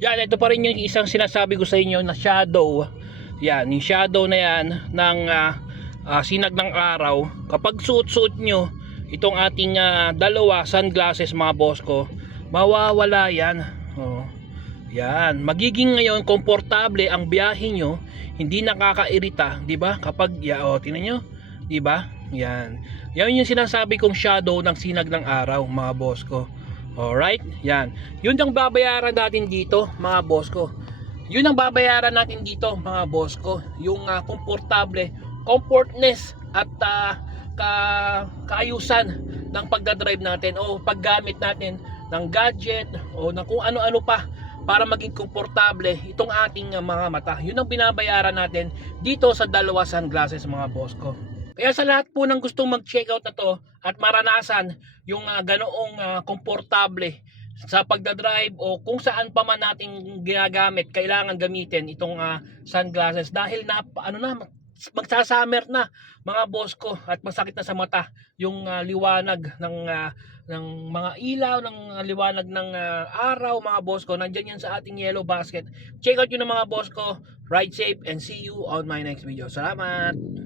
Yan, ito pa rin yung isang sinasabi ko sa inyo na shadow. Yan, yung shadow na yan ng sinag ng araw. Kapag suot-suot nyo itong ating dalawa sunglasses mga boss ko, mawawala yan. Oh. Yan, magiging ngayon komportable ang biyahe nyo, hindi nakakairita, 'di ba? Kapag tingnan nyo, 'di ba? Yan. Yan yung sinasabi kong shadow ng sinag ng araw, mga boss ko. Alright? Yan. Yun ang babayaran natin dito, mga boss ko. Yun ang babayaran natin dito, mga boss ko. Yung komportable, comfortness at kaayusan ng pagdadrive natin o paggamit natin ng gadget o ng kung ano-ano pa para maging komportable itong ating mga mata. Yun ang binabayaran natin dito sa dalawa sunglasses, mga boss ko. Kaya sa lahat po ng gustong mag-check out na to at maranasan yung ganoong komportable sa pagdadrive o kung saan pa man nating ginagamit, kailangan gamitin itong sunglasses dahil magsasummer na, mga boss ko, at masakit na sa mata yung liwanag ng mga ilaw, ng liwanag ng araw, mga boss ko. Nandyan yan sa ating yellow basket. Check out yun ng mga boss ko. Ride safe and see you on my next video. Salamat!